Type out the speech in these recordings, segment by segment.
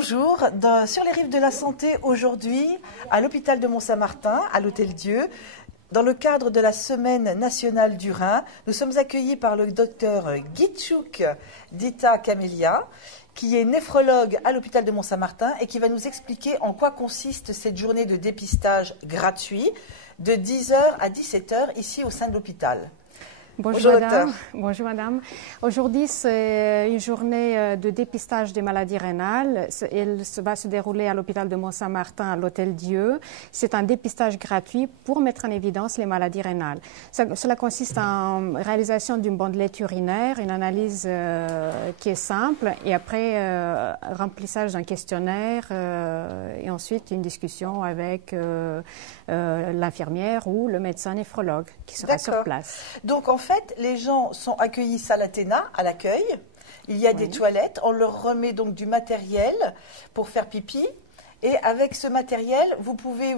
Bonjour, sur les rives de la santé aujourd'hui, à l'hôpital de Mont-Saint-Martin, à l'Hôtel Dieu, dans le cadre de la Semaine nationale du Rhin, nous sommes accueillis par le docteur Guitchouk Dita Camélia, qui est néphrologue à l'hôpital de Mont-Saint-Martin et qui va nous expliquer en quoi consiste cette journée de dépistage gratuit de 10h à 17h ici au sein de l'hôpital. Bonjour madame. Bonjour madame. Aujourd'hui, c'est une journée de dépistage des maladies rénales. Elle va se dérouler à l'hôpital de Mont-Saint-Martin, à l'Hôtel Dieu. C'est un dépistage gratuit pour mettre en évidence les maladies rénales. Cela consiste en réalisation d'une bandelette urinaire, une analyse qui est simple, et après remplissage d'un questionnaire et ensuite une discussion avec l'infirmière ou le médecin néphrologue qui sera sur place. Donc en fait, les gens sont accueillis à l'Athéna, à l'accueil. Il y a des toilettes. On leur remet donc du matériel pour faire pipi. Et avec ce matériel, vous pouvez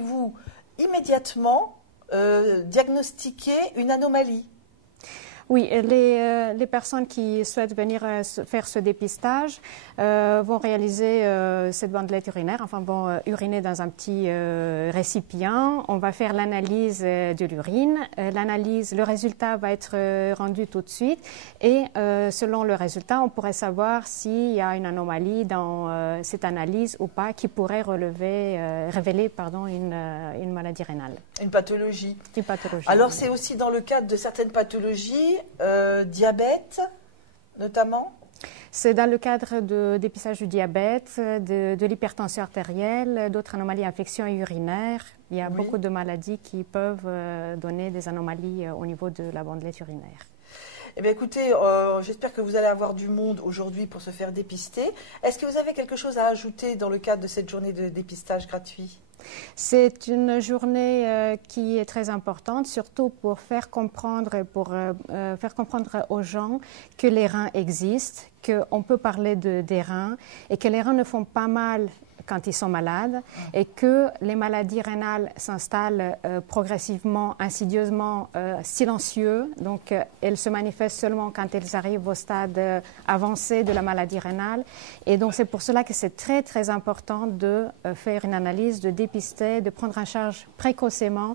immédiatement diagnostiquer une anomalie. Oui, les personnes qui souhaitent venir faire ce dépistage vont réaliser cette bandelette urinaire, enfin vont uriner dans un petit récipient. On va faire l'analyse de l'urine. Le résultat va être rendu tout de suite et selon le résultat, on pourrait savoir s'il y a une anomalie dans cette analyse ou pas qui pourrait révéler une maladie rénale. Une pathologie. Une pathologie. Alors c'est aussi dans le cadre de certaines pathologies, diabète notamment. C'est dans le cadre de dépistage du diabète, de l'hypertension artérielle, d'autres anomalies infections urinaires. Il y a beaucoup de maladies qui peuvent donner des anomalies au niveau de la bandelette urinaire. Eh bien, écoutez, j'espère que vous allez avoir du monde aujourd'hui pour se faire dépister. Est-ce que vous avez quelque chose à ajouter dans le cadre de cette journée de dépistage gratuit ? C'est une journée qui est très importante, surtout pour faire comprendre aux gens que les reins existent, qu'on peut parler des reins et que les reins ne font pas mal quand ils sont malades et que les maladies rénales s'installent progressivement, insidieusement, silencieux. Donc, elles se manifestent seulement quand elles arrivent au stade avancé de la maladie rénale. Et donc, c'est pour cela que c'est très, très important de faire une analyse, de dépister, de prendre en charge précocement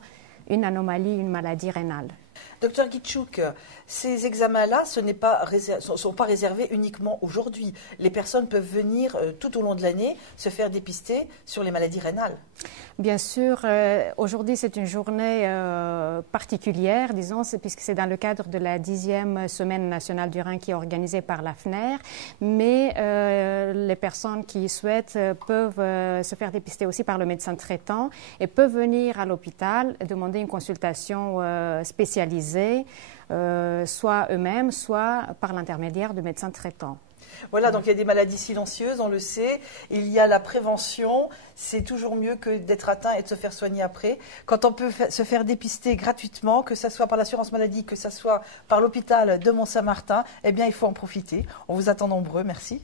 une anomalie, une maladie rénale. Docteur Guitchouk, ces examens-là ne sont pas réservés uniquement aujourd'hui. Les personnes peuvent venir tout au long de l'année se faire dépister sur les maladies rénales. Bien sûr, aujourd'hui c'est une journée particulière, disons, puisque c'est dans le cadre de la 10e Semaine nationale du Rhin qui est organisée par la FNER, mais les personnes qui souhaitent peuvent se faire dépister aussi par le médecin traitant et peuvent venir à l'hôpital demander une consultation spécialisée, soit eux-mêmes, soit par l'intermédiaire de médecins traitants. Voilà, donc il y a des maladies silencieuses, on le sait. Il y a la prévention, c'est toujours mieux que d'être atteint et de se faire soigner après. Quand on peut se faire dépister gratuitement, que ce soit par l'assurance maladie, que ce soit par l'hôpital de Mont-Saint-Martin, eh bien il faut en profiter. On vous attend nombreux, merci.